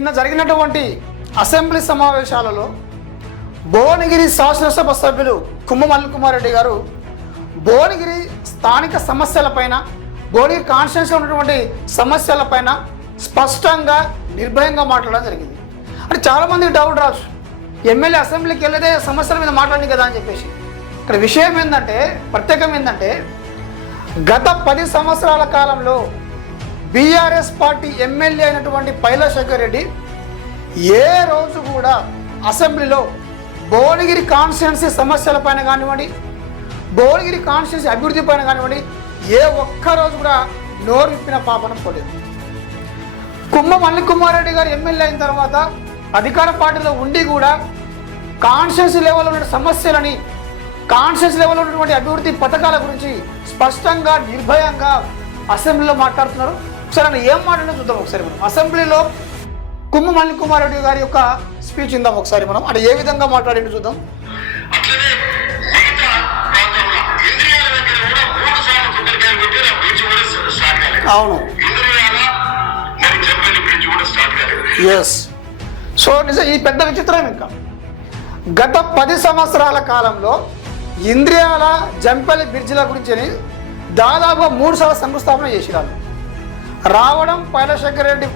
నిన్న జరిగినటువంటి అసెంబ్లీ సమావేశాలలో భువనగిరి శాసనసభ సభ్యులు కుమ్మం అనిల్ కుమార్ రెడ్డి గారు భువనగిరి స్థానిక సమస్యలపైన, భువనగిరి కాన్స్టిట్యూన్సీలో ఉన్నటువంటి సమస్యలపైన స్పష్టంగా నిర్భయంగా మాట్లాడడం జరిగింది. అంటే చాలామంది డౌట్ రావచ్చు, ఎమ్మెల్యే అసెంబ్లీకి వెళ్ళదే సమస్యల మీద మాట్లాడింది కదా అని చెప్పేసి. ఇక్కడ విషయం ఏంటంటే, ప్రత్యేకం ఏంటంటే, గత 10 సంవత్సరాల కాలంలో బీఆర్ఎస్ పార్టీ ఎమ్మెల్యే అయినటువంటి పైలశేఖర్ రెడ్డి ఏ రోజు కూడా అసెంబ్లీలో భువనగిరి కాన్స్టిట్యున్సీ సమస్యలపైన కానివ్వండి, భువనగిరి కాన్స్టిట్యున్సీ అభివృద్ధి పైన కానివ్వండి, ఏ ఒక్కరోజు కూడా నోరు విప్పిన పాపన పోలేదు. కుమ్మం అనిల్ కుమార్ రెడ్డి గారు ఎమ్మెల్యే అయిన తర్వాత అధికార పార్టీలో ఉండి కూడా కాన్స్టిట్యున్సీ లెవెల్లో ఉన్న సమస్యలని, కాన్స్టిట్యున్సీ లెవెల్లో ఉన్నటువంటి అభివృద్ధి పథకాల గురించి స్పష్టంగా నిర్భయంగా అసెంబ్లీలో మాట్లాడుతున్నారు. ఒకసారి ఆయన ఏం మాట్లాడినా చూద్దాం. ఒకసారి మనం అసెంబ్లీలో కుమ్మం అనిల్ కుమార్ రెడ్డి గారి యొక్క స్పీచ్ ఇందాం. ఒకసారి మనం అంటే ఏ విధంగా మాట్లాడిందో చూద్దాం. అవును, ఎస్. సో నిజం ఈ పెద్ద విచిత్రం. ఇంకా గత 10 సంవత్సరాల కాలంలో ఇంద్రియాల జంపల్లి బ్రిడ్జిల గురించి దాదాపు 3 సార్లు శంకుస్థాపన చేసిరారు. రావడం, పైలశేఖర్ రెడ్డి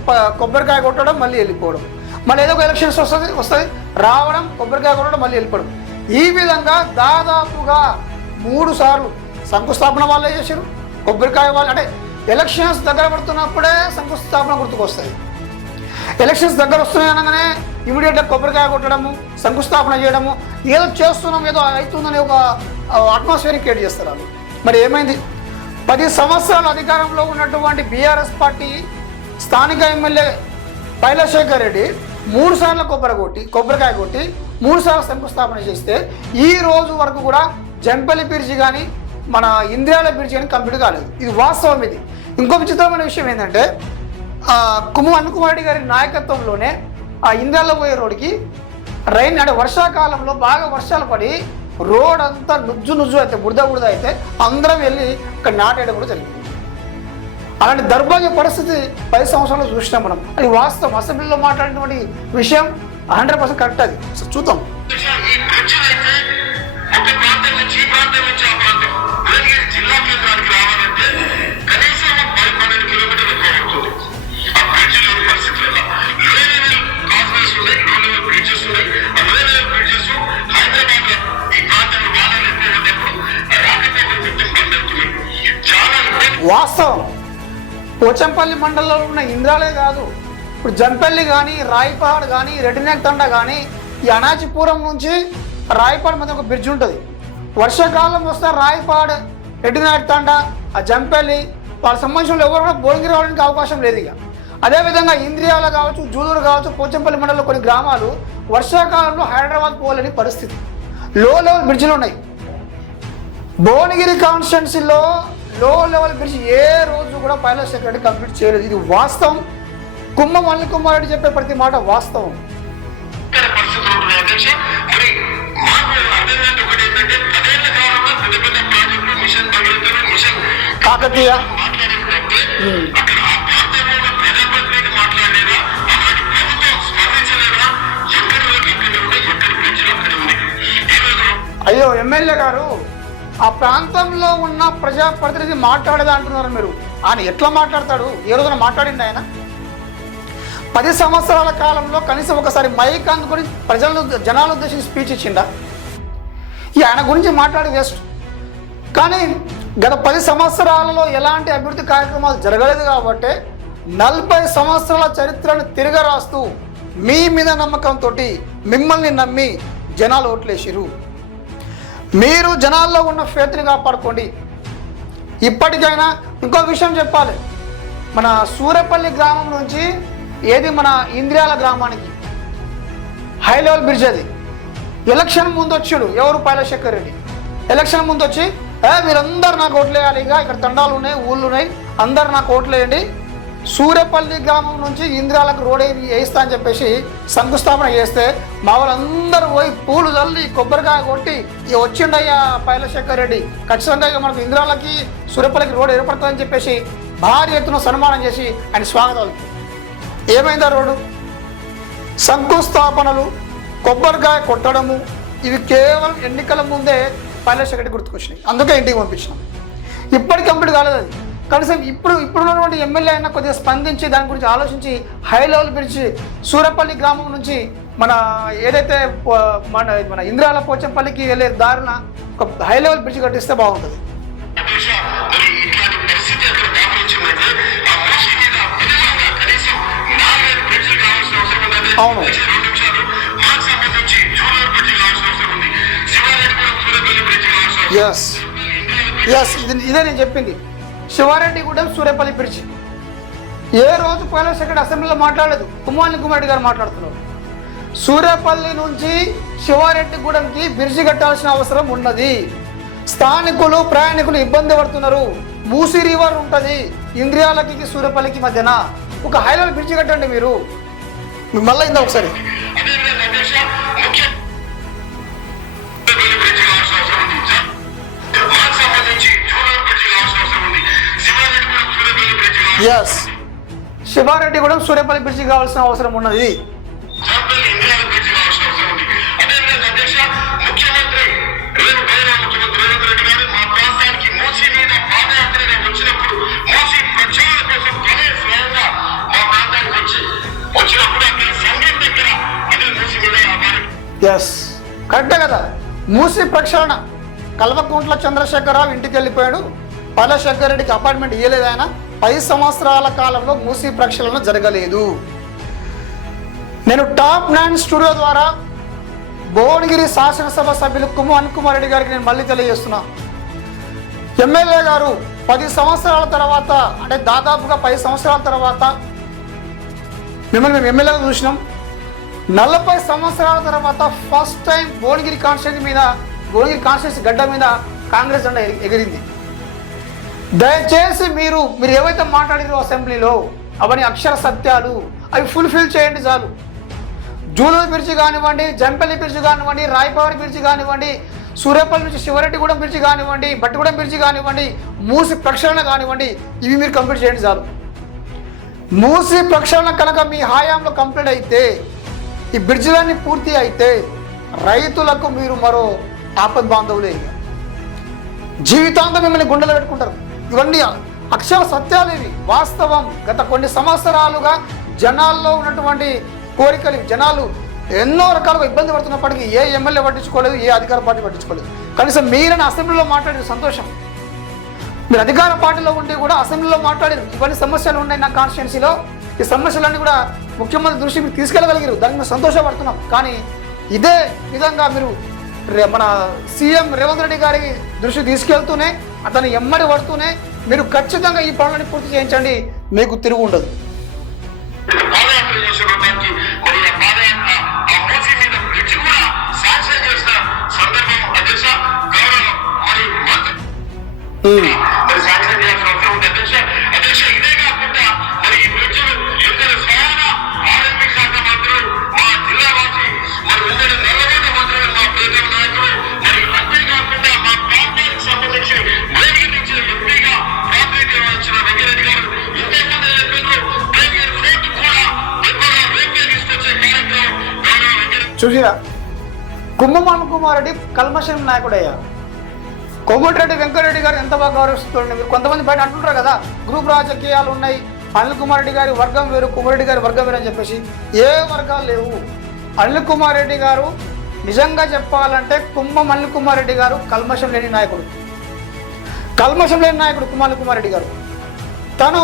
కొబ్బరికాయ కొట్టడం, మళ్ళీ వెళ్ళిపోవడం, మళ్ళీ ఏదో ఒక ఎలక్షన్స్ వస్తుంది, రావడం, కొబ్బరికాయ కొట్టడం, మళ్ళీ వెళ్ళిపోవడం. ఈ విధంగా దాదాపుగా 3 సార్లు శంకుస్థాపన వాళ్ళే చేశారు. కొబ్బరికాయ వాళ్ళు అంటే ఎలక్షన్స్ దగ్గర పడుతున్నప్పుడే శంకుస్థాపన గుర్తుకొస్తాయి. ఎలక్షన్స్ దగ్గర వస్తున్నాయి అనగానే ఇమీడియట్గా కొబ్బరికాయ కొట్టడము, శంకుస్థాపన చేయడము, ఏదో చేస్తున్నాం, ఏదో అవుతుందని ఒక అట్మాస్ఫియర్ క్రియేట్ చేస్తారు వాళ్ళు. మరి ఏమైంది? 10 సంవత్సరాల అధికారంలో ఉన్నటువంటి బీఆర్ఎస్ పార్టీ స్థానిక ఎమ్మెల్యే పైలశేఖర్ రెడ్డి 3 సార్లు కొబ్బరికాయ కొట్టి 3 సార్లు శంకుస్థాపన చేస్తే ఈ రోజు వరకు కూడా జంపల్లి బ్రిడ్జి కానీ మన ఇంద్రియాల బ్రిడ్జి కానీ కంప్లీట్ కాలేదు. ఇది వాస్తవం. ఇది ఇంకో విచిత్రమైన విషయం ఏంటంటే, కుమ్మం అనిల్ కుమార్ రెడ్డి గారి నాయకత్వంలోనే ఆ ఇంద్రియాల పోయే రోడ్డుకి రైన్ అంటే వర్షాకాలంలో బాగా వర్షాలు పడి రోడ్ అంతా నుజ్జు అయితే బురద అయితే అందరం వెళ్ళి అక్కడ నాటేయడం కూడా జరిగింది. అలాంటి దౌర్భాగ్య పరిస్థితి 10 సంవత్సరాలు చూసినాం మనం. అది వాస్తవం. అసెంబ్లీలో మాట్లాడినటువంటి విషయం 100% కరెక్ట్. అది చూద్దాం. వాస్తవం. పోచంపల్లి మండలంలో ఉన్న ఇంద్రాలే కాదు, ఇప్పుడు జంపల్లి కానీ, రాయపాడ్ కానీ, రెడ్డినేక్ తండా కానీ, ఈ అనాచిపురం నుంచి రాయపాడ్ మధ్య ఒక బ్రిడ్జ్ ఉంటుంది. వర్షాకాలం వస్తే రాయపాడ్, రెడ్డినేక్ తండా, ఆ జంపల్లి వాళ్ళ సంబంధించిన ఎవరు కూడా భువనగిరి రావడానికి అవకాశం లేదు. ఇక అదేవిధంగా ఇంద్రియాల కావచ్చు, జూలూరు కావచ్చు, పోచంపల్లి మండలంలో కొన్ని గ్రామాలు వర్షాకాలంలో హైదరాబాద్ పోలేని పరిస్థితి. లో లెవెల్ బ్రిడ్జ్లు ఉన్నాయి. భువనగిరి కాన్స్టిట్యున్సీలో లో లెవెల్ బ్రిడ్జ్ ఏ రోజు కూడా పైలశేఖర్ రెడ్డి కంప్లీట్ చేయలేదు. ఇది వాస్తవం. కుమ్మం అనిల్ కుమార్ రెడ్డి చెప్పే ప్రతి మాట వాస్తవం. కాకతీయ అయ్యో ఎమ్మెల్యే గారు, ఆ ప్రాంతంలో ఉన్న ప్రజాప్రతినిధి మాట్లాడేదా అంటున్నారు మీరు. ఆయన ఎట్లా మాట్లాడతాడు? ఏ రోజున మాట్లాడింది ఆయన? 10 సంవత్సరాల కాలంలో కనీసం ఒకసారి మైక్ అందుకొని జనాలను ఉద్దేశించి స్పీచ్ ఇచ్చిండా? ఆయన గురించి మాట్లాడి వేస్ట్. కానీ గత 10 సంవత్సరాలలో ఎలాంటి అభివృద్ధి కార్యక్రమాలు జరగలేదు కాబట్టి 40 సంవత్సరాల చరిత్రను తిరగరాస్తూ మీ మీద నమ్మకంతో మిమ్మల్ని నమ్మి జనాలు ఓట్లేసిరు. మీరు జనాల్లో ఉన్న ఫేత్ని కాపాడుకోండి. ఇప్పటికైనా ఇంకో విషయం చెప్పాలి. మన సూరపల్లి గ్రామం నుంచి ఏది మన ఇంద్రియాల గ్రామానికి హై లెవెల్ బ్రిడ్జ్ అది ఎలక్షన్ ముందు వచ్చాడు ఎవరు? పైలశేఖర్ రెడ్డి. ఎలక్షన్ ముందు వచ్చి మీరందరూ నాకు ఓట్లేయాలి, ఇక ఇక్కడ తండాలు ఉన్నాయి, ఊళ్ళు ఉన్నాయి, అందరు నాకు ఓట్లేయండి, సూర్యపల్లి గ్రామం నుంచి ఇంద్రాలకు రోడ్ వేయిస్తా అని చెప్పేసి శంకుస్థాపన చేస్తే మా వాళ్ళందరూ పోయి పూలు చల్లి కొబ్బరికాయ కొట్టి ఇక వచ్చిండయ్యా పైలశేఖర్ రెడ్డి, ఖచ్చితంగా ఇక మనకు ఇంద్రాలకి సూర్యపల్లికి రోడ్ ఏర్పడుతుందని చెప్పేసి భారీ ఎత్తున సన్మానం చేసి ఆయన స్వాగతం. ఏమైందా రోడ్డు? శంకుస్థాపనలు, కొబ్బరికాయ కొట్టడము, ఇవి కేవలం ఎన్నికల ముందే పైలట్ సెక్రటరీ గుర్తుకొచ్చినాయి. అందుకే ఇంటికి పంపించినాం. ఇప్పటికి కంప్లీట్ కాలేదు అది. కనీసం ఇప్పుడున్నటువంటి ఎమ్మెల్యే అయినా కొద్దిగా స్పందించి దాని గురించి ఆలోచించి హై లెవెల్ బ్రిడ్జ్ సూరపల్లి గ్రామం నుంచి మన ఏదైతే మన ఇంద్రాల పోచంపల్లికి వెళ్ళే దారిన ఒక హై లెవెల్ బ్రిడ్జ్ కట్టిస్తే బాగుంటుంది. అవును, ఎస్ ఇదే నేను చెప్పింది. శివారెడ్డిగూడెం సూర్యపల్లి బ్రిడ్జ్ ఏ రోజు పైలట్ సెక్రటరీ అసెంబ్లీలో మాట్లాడలేదు. కుమార్ రెడ్డి గారు మాట్లాడుతున్నారు. సూర్యపల్లి నుంచి శివారెడ్డిగూడెంకి బ్రిడ్జి కట్టాల్సిన అవసరం ఉన్నది. స్థానికులు ప్రయాణికులు ఇబ్బంది పడుతున్నారు. మూసీ రివర్ ఉంటుంది ఇంద్రియాలకి సూర్యపల్లికి మధ్యన, ఒక హై లెవెల్ బ్రిడ్జి కట్టండి మీరు. మళ్ళీ ఇందా ఒకసారి ఎస్ శివారెడ్డిగూడెం సూర్యపల్లి బ్రిడ్జి కావాల్సిన అవసరం ఉన్నది. ఎస్ కరెక్టే కదా. మూసీ ప్రక్షాళన కల్వకుంట్ల చంద్రశేఖరరావు ఇంటికి వెళ్ళిపోయాడు. పైలశంకర్ రెడ్డికి అపాయింట్మెంట్ ఇవ్వలేదు. ఆయన 10 సంవత్సరాల కాలంలో మూసీ ప్రక్షాళన జరగలేదు. నేను టాప్ 9 స్టూడియో ద్వారా భువనగిరి శాసనసభ సభ్యులు కుమార్ రెడ్డి గారికి నేను మళ్ళీ తెలియజేస్తున్నా. ఎమ్మెల్యే గారు 10 సంవత్సరాల తర్వాత, అంటే దాదాపుగా 10 సంవత్సరాల తర్వాత మిమ్మల్ని మేము ఎమ్మెల్యేగా చూసినాం. 40 సంవత్సరాల తర్వాత ఫస్ట్ టైం భువనగిరి కాన్స్టిట్యూన్సీ గడ్డ మీద కాంగ్రెస్ జెండా ఎగిరింది. దయచేసి మీరు ఏవైతే మాట్లాడారో అసెంబ్లీలో అవన్నీ అక్షర సత్యాలు, అవి ఫుల్ఫిల్ చేయండి చాలు. జూలూరు బ్రిడ్జి కానివ్వండి, జంపల్లి బ్రిడ్జి కానివ్వండి, రాయపవరి బ్రిడ్జి కానివ్వండి, సూర్యపల్లి నుంచి శివరెడ్డిగూడెం బ్రిడ్జి కానివ్వండి, బట్టిగూడెం బ్రిడ్జి కానివ్వండి, మూసీ ప్రక్షాళన కానివ్వండి, ఇవి మీరు కంప్లీట్ చేయండి చాలు. మూసీ ప్రక్షాళన కనుక మీ హయాంలో కంప్లీట్ అయితే, ఈ బ్రిడ్జిలన్నీ పూర్తి అయితే రైతులకు మీరు మరో ఆపద్ బాంధవులే. జీవితాంతం మిమ్మల్ని గుండెలు పెట్టుకుంటారు. ఇవన్నీ అక్షర సత్యాలు, ఇవి వాస్తవం. గత కొన్ని సంవత్సరాలుగా జనాల్లో ఉన్నటువంటి కోరికలు, జనాలు ఎన్నో రకాలుగా ఇబ్బంది పడుతున్నప్పటికీ ఏ ఎమ్మెల్యే పట్టించుకోలేదు, ఏ అధికార పార్టీ పట్టించుకోలేదు. కనీసం మీరని అసెంబ్లీలో మాట్లాడిన సంతోషం. మీరు అధికార పార్టీలో ఉండి కూడా అసెంబ్లీలో మాట్లాడారు. ఇవన్నీ సమస్యలు ఉన్నాయి నా కాన్స్టిట్యున్సీలో, ఈ సమస్యలన్నీ కూడా ముఖ్యమంత్రి దృష్టి మీరు తీసుకెళ్ళగలిగారు. దానికి మేము సంతోషపడుతున్నాం. కానీ ఇదే విధంగా మీరు మన సీఎం రేవంత్ రెడ్డి గారి దృష్టి తీసుకెళ్తూనే, అతను ఎమ్మడి పడుతూనే మీరు ఖచ్చితంగా ఈ పనులని పూర్తి చేయించండి, మీకు తిరుగు ఉండదు. చూసిరా, కుమ్మమాన్ రెడ్డి కల్మషం నాయకుడయ్యా. కోమటిరెడ్డి వెంకటరెడ్డి గారు ఎంత బాగా గౌరవిస్తుండే. మీరు కొంతమంది బయట అంటుంటారు కదా, గ్రూప్ రాజకీయాలు ఉన్నాయి, అనిల్ కుమార్ రెడ్డి గారి వర్గం వేరు, కుమారెడ్డి గారి వర్గం వేరు అని చెప్పేసి. ఏ వర్గాలు లేవు. అనిల్ కుమార్ రెడ్డి గారు నిజంగా చెప్పాలంటే అనిల్ కుమార్ రెడ్డి గారు కల్మషం లేని నాయకుడు. అనిల్ కుమార్ రెడ్డి గారు తను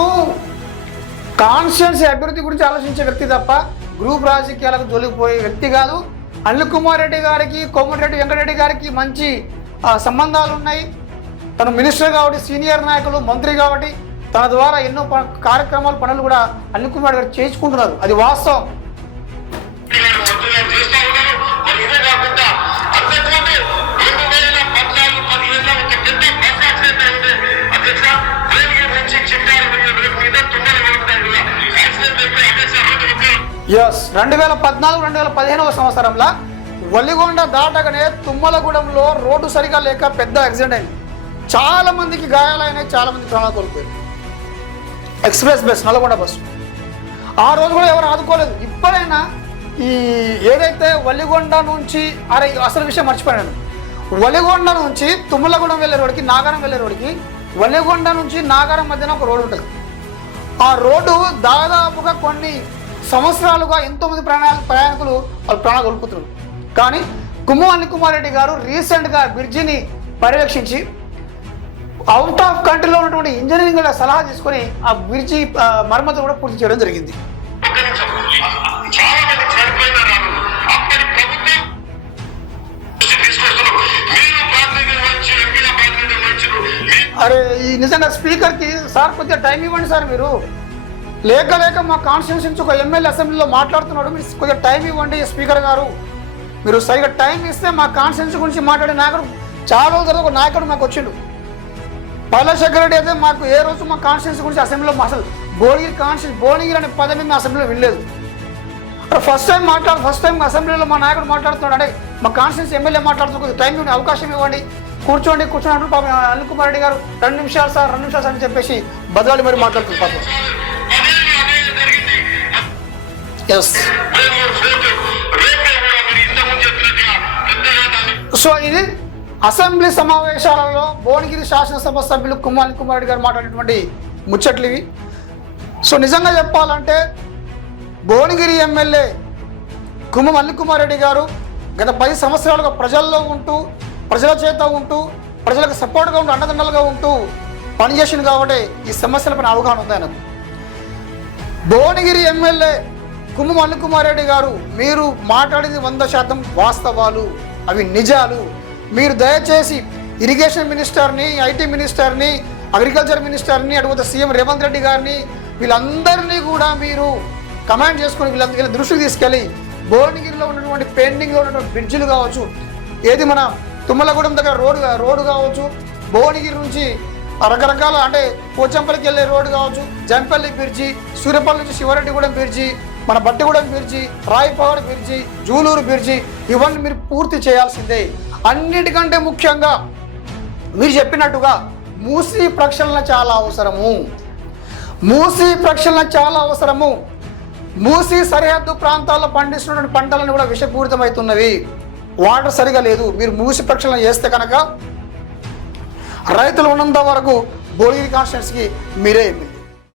కాన్స్టిట్యున్సీ అభివృద్ధి గురించి ఆలోచించే వ్యక్తి తప్ప గ్రూప్ రాజకీయాలకు తొలిగిపోయే వ్యక్తి కాదు. అనిల్ కుమార్ రెడ్డి గారికి కోమటిరెడ్డి వెంకటరెడ్డి గారికి మంచి సంబంధాలు ఉన్నాయి. తను మినిస్టర్ కాబట్టి, సీనియర్ నాయకులు, మంత్రి కాబట్టి తన ద్వారా ఎన్నో కార్యక్రమాలు, పనులు కూడా అనిల్ కుమార్ గారు చేయించుకుంటున్నారు. అది వాస్తవం. ఎస్ 2014-2015 సంవత్సరంలో వలిగొండ దాటగానే తుమ్మలగూడెంలో రోడ్డు సరిగా లేక పెద్ద యాక్సిడెంట్ అయింది. చాలా మందికి గాయాలైనాయి, చాలా మంది ప్రాణాలు కోల్పోయారు. Express bus, Nalgonda bus. ఆ రోజు కూడా ఎవరు ఆదుకోలేదు. ఇప్పుడైనా ఈ ఏదైతే వలిగొండ నుంచి అసలు విషయం మర్చిపోయాను. వలిగొండ నుంచి తుమ్మలగూడెం వెళ్ళే రోడ్డుకి, నాగారం వెళ్ళే రోడ్డుకి, వలిగొండ నుంచి నాగారం మధ్యన ఒక రోడ్డు ఉంటుంది. ఆ రోడ్డు దాదాపుగా కొన్ని సంవత్సరాలుగా ఎంతోమంది ప్రయాణికులు వాళ్ళు ప్రాణాలు కోల్పోతున్నారు. కానీ కుమ్మం అనిల్ కుమార్ రెడ్డి గారు రీసెంట్గా బ్రిడ్జిని పర్యవేక్షించి అవుట్ ఆఫ్ కంట్రీలో ఉన్నటువంటి ఇంజనీరింగ్ సలహా తీసుకొని ఆ బ్రిడ్జి మరమ్మతు కూడా పూర్తి చేయడం జరిగింది. అరే ఈ నిజంగా స్పీకర్కి సార్ కొద్దిగా టైం ఇవ్వండి సార్. మీరు లేక మా కాన్స్టిట్యూన్సీ నుంచి ఒక ఎమ్మెల్యే అసెంబ్లీలో మాట్లాడుతున్నాడు, మీరు కొద్దిగా టైం ఇవ్వండి స్పీకర్ గారు. మీరు సరిగ్గా టైం ఇస్తే మా కాన్స్టిట్యూన్సీ గురించి మాట్లాడే నాయకుడు చాలా రోజుల తర్వాత ఒక నాయకుడు మాకు వచ్చిండు. పైలశేఖర్ రెడ్డి అయితే మాకు ఏ రోజు మా కాన్స్టిట్యూన్సీ గురించి అసెంబ్లీలో అసలు భువనగిరి అనే పదవి మేము అసెంబ్లీలో వినలేదు. ఫస్ట్ టైం అసెంబ్లీలో మా నాయకుడు మాట్లాడుతున్నాడు. అంటే మా కాన్స్టిట్యూన్సీ ఎమ్మెల్యే మాట్లాడుతున్న కొద్దిగా టైం ఇవ్వండి, అవకాశం ఇవ్వండి, కూర్చోండి పాపం అనిల్ కుమార్ రెడ్డి గారు 2 నిమిషాలు సార్ అని చెప్పేసి బదలాలి మరి మాట్లాడుతుంది పాపం. సో ఇది అసెంబ్లీ సమావేశాలలో భువనగిరి శాసనసభ సభ్యులు కుమ్మం అనిల్ కుమార్ రెడ్డి గారు మాట్లాడినటువంటి ముచ్చట్లు ఇవి. సో నిజంగా చెప్పాలంటే భువనగిరి ఎమ్మెల్యే కుమ్మం అనిల్ కుమార్ రెడ్డి గారు గత 10 సంవత్సరాలుగా ప్రజల్లో ఉంటూ, ప్రజల చేత ఉంటూ, ప్రజలకు సపోర్ట్గా ఉంటూ, అండదండలుగా ఉంటూ పనిచేసింది కాబట్టి ఈ సమస్యలపైన అవగాహన ఉంది ఆయనకు. భువనగిరి ఎమ్మెల్యే కుమ్మం అనిల్ కుమార్ రెడ్డి గారు, మీరు మాట్లాడింది 100% వాస్తవాలు, అవి నిజాలు. మీరు దయచేసి ఇరిగేషన్ మినిస్టర్ని, ఐటీ మినిస్టర్ని, అగ్రికల్చర్ మినిస్టర్ని, అటుపోతే సీఎం రేవంత్ రెడ్డి గారిని, వీళ్ళందరినీ కూడా మీరు కమాండ్ చేసుకుని వీళ్ళందరికీ దృష్టికి తీసుకెళ్ళి భువనగిరిలో ఉన్నటువంటి పెండింగ్లో ఉన్నటువంటి బ్రిడ్జిలు కావచ్చు, ఏది మన తుమ్మలగూడెం దగ్గర రోడ్డు కావచ్చు, భువనగిరి నుంచి రకరకాల అంటే పోచంపల్లికి వెళ్ళే రోడ్డు కావచ్చు, జంపల్లి బ్రిడ్జి, సూర్యపల్లి నుంచి శివరెడ్డిగూడెం బ్రిడ్జి, మన Battigudem bridge, రాయపవాడ bridge, Juluru bridge, ఇవన్నీ మీరు పూర్తి చేయాల్సిందే. అన్నిటికంటే ముఖ్యంగా మీరు చెప్పినట్టుగా మూసీ ప్రక్షాళన చాలా అవసరము. మూసీ సరిహద్దు ప్రాంతాల్లో పండిస్తున్నటువంటి పంటలను కూడా విషపూరితమవుతున్నవి, వాటర్ సరిగా లేదు. మీరు మూసీ ప్రక్షాళన చేస్తే కనుక రైతులు ఉన్నంత వరకు భువనగిరి కాన్స్టిట్యున్సీకి మీరే